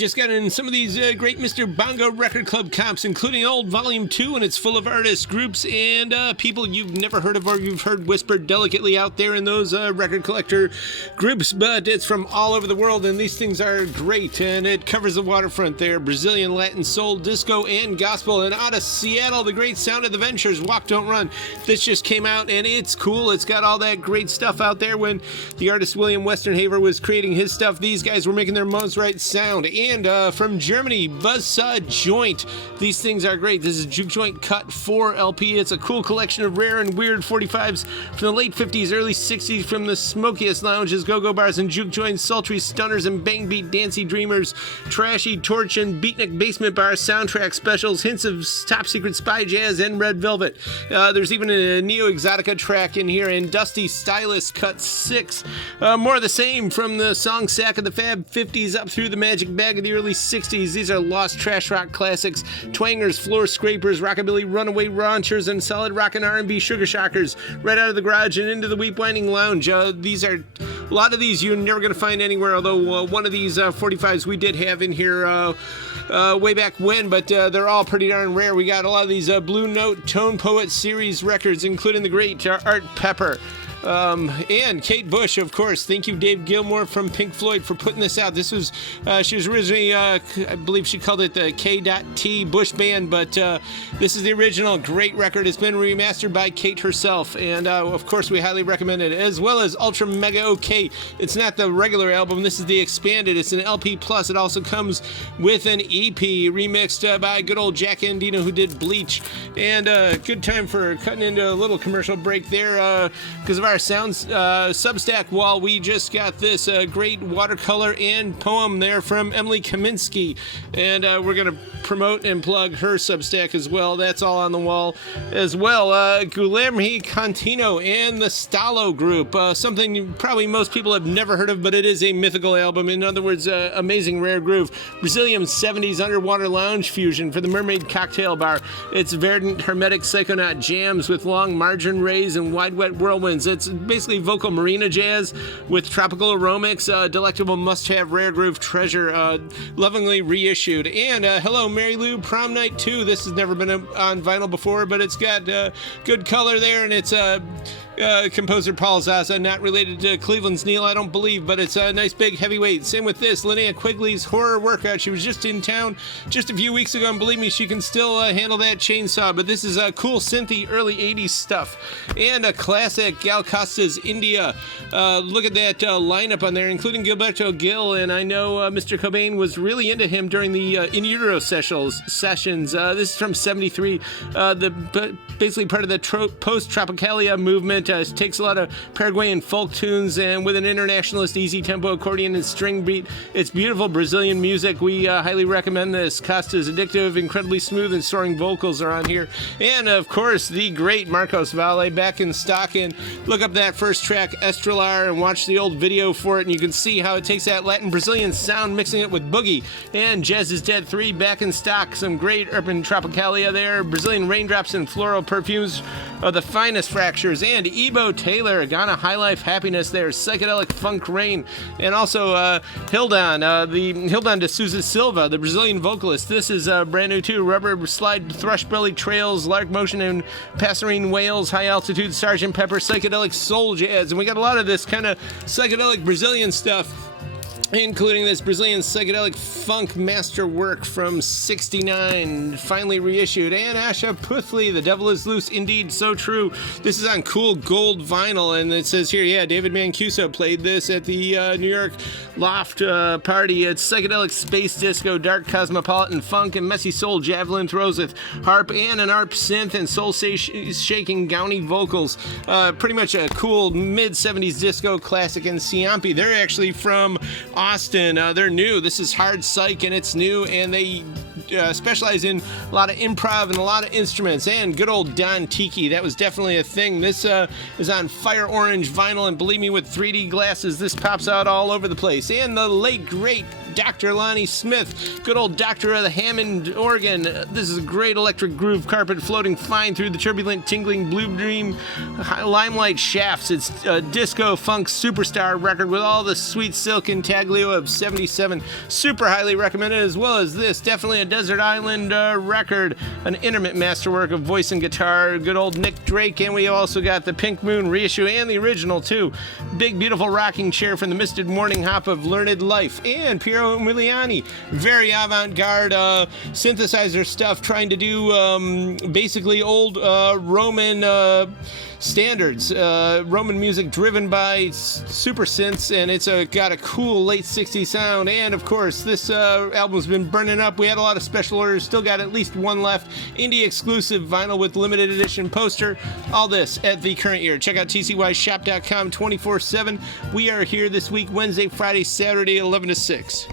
Just got in some of these great Mr. Bongo Record Club comps, including old Volume 2, and it's full of artists, groups, and people you've never heard of or you've heard whispered delicately out there in those record collector groups, but it's from all over the world, and these things are great, and it covers the waterfront there. Brazilian, Latin, soul, disco, and gospel, and out of Seattle, the great Sound of the Ventures, Walk Don't Run. This just came out, and it's cool. It's got all that great stuff out there. When the artist William Westernhaver was creating his stuff, these guys were making their most right sound. And from Germany, Buzzsaw Joint. These things are great. This is Juke Joint Cut 4 LP. It's a cool collection of rare and weird 45s from the late 50s, early 60s, from the smokiest lounges, go-go bars, and juke joints, sultry stunners, and bang beat dancey dreamers, trashy torch and beatnik basement bars, soundtrack specials, hints of top secret spy jazz, and red velvet. There's even a Neo Exotica track in here, and Dusty Stylus Cut 6. More of the same from the song sack of the Fab 50s up through the magic bag of the early 60s. These are lost trash rock classics, twangers, floor scrapers, rockabilly runaway raunchers, and solid rock and R&B sugar shockers right out of the garage and into the weep winding lounge. These are a lot of these you're never going to find anywhere, although one of these 45s we did have in here way back when, but they're all pretty darn rare. We got a lot of these Blue Note Tone Poet series records, including the great Art Pepper. And Kate Bush, of course. Thank you, Dave Gilmour from Pink Floyd, for putting this out. This was, she was originally, I believe she called it the K.T. Bush Band, but this is the original great record. It's been remastered by Kate herself, and of course, we highly recommend it, as well as Ultra Mega OK. It's not the regular album. This is the expanded. It's an LP plus. It also comes with an EP remixed by good old Jack Andino, who did Bleach. And good time for cutting into a little commercial break there because of our sounds Substack wall. We just got this great watercolor and poem there from Emily Kaminsky, and we're going to promote and plug her Substack as well. That's all on the wall as well. Guilherme Contino and the Stallo Group, something probably most people have never heard of, but it is a mythical album. In other words, amazing rare groove. Brazilian 70s underwater lounge fusion for the Mermaid Cocktail Bar. It's verdant hermetic psychonaut jams with long margin rays and wide wet whirlwinds. It's basically vocal marina jazz with tropical aromatic, delectable must-have rare groove treasure, lovingly reissued. And hello, Mary Lou, Prom Night 2. This has never been on vinyl before, but it's got good color there, and it's composer Paul Zaza, not related to Cleveland's Neil, I don't believe, but it's a nice big heavyweight. Same with this, Linnea Quigley's Horror Workout. She was just in town just a few weeks ago, and believe me, she can still handle that chainsaw, but this is cool synthy early 80s stuff. And a classic, Gal Costa's India. Look at that lineup on there, including Gilberto Gil, and I know Mr. Cobain was really into him during the In Utero sessions. This is from 73, basically part of the post-Tropicalia movement. Takes a lot of Paraguayan folk tunes and with an internationalist easy tempo accordion and string beat. It's beautiful Brazilian music. We highly recommend this. Costa's addictive, incredibly smooth and soaring vocals are on here. And of course, the great Marcos Valle back in stock. And look up that first track, Estrelar, and watch the old video for it, and you can see how it takes that Latin Brazilian sound, mixing it with boogie. And Jazz is Dead 3 back in stock. Some great urban tropicalia there. Brazilian raindrops and floral perfumes are the finest fractures. And Ebo Taylor, Ghana High Life Happiness there, psychedelic funk rain. And also Hildon, the Hildon de Souza Silva, the Brazilian vocalist. This is brand new too. Rubber Slide, Thrush Belly Trails, Lark Motion and Passerine Whales, High Altitude, Sgt. Pepper, psychedelic soul jazz. And we got a lot of this kind of psychedelic Brazilian stuff, including this Brazilian psychedelic funk masterwork from 69, finally reissued. And Asha Puthli, The Devil is Loose, indeed, so true. This is on cool gold vinyl, and it says here, yeah, David Mancuso played this at the New York Loft party. It's psychedelic space disco, dark cosmopolitan funk, and messy soul javelin throws with harp and an ARP synth and soul-shaking gowny vocals. Pretty much a cool mid-70s disco classic. And Ciampi, they're actually from Austin. They're new. This is hard psych, and it's new, and they specialize in a lot of improv and a lot of instruments. And good old Don Tiki, that was definitely a thing. This is on fire orange vinyl, and believe me, with 3D glasses, this pops out all over the place. And the late great Dr. Lonnie Smith, good old doctor of the Hammond organ. This is a great electric groove carpet floating fine through the turbulent, tingling Blue Dream limelight shafts. It's a disco funk superstar record with all the sweet silk intaglio of 77. Super highly recommended, as well as this, definitely a desert island record, an intermittent masterwork of voice and guitar, good old Nick Drake, and we also got the Pink Moon reissue and the original too. Big beautiful rocking chair from the Misted Morning Hop of Learned Life, and Piero Umiliani, very avant-garde synthesizer stuff, trying to do basically old Roman standards, Roman music driven by super synths, and it's got a cool late 60s sound. And of course, this album's been burning up. We had a lot of special orders, still got at least one left. Indie exclusive vinyl with limited edition poster. All this at the current year. Check out tcyshop.com 24/7. We are here this week, Wednesday, Friday, Saturday, 11 to 6.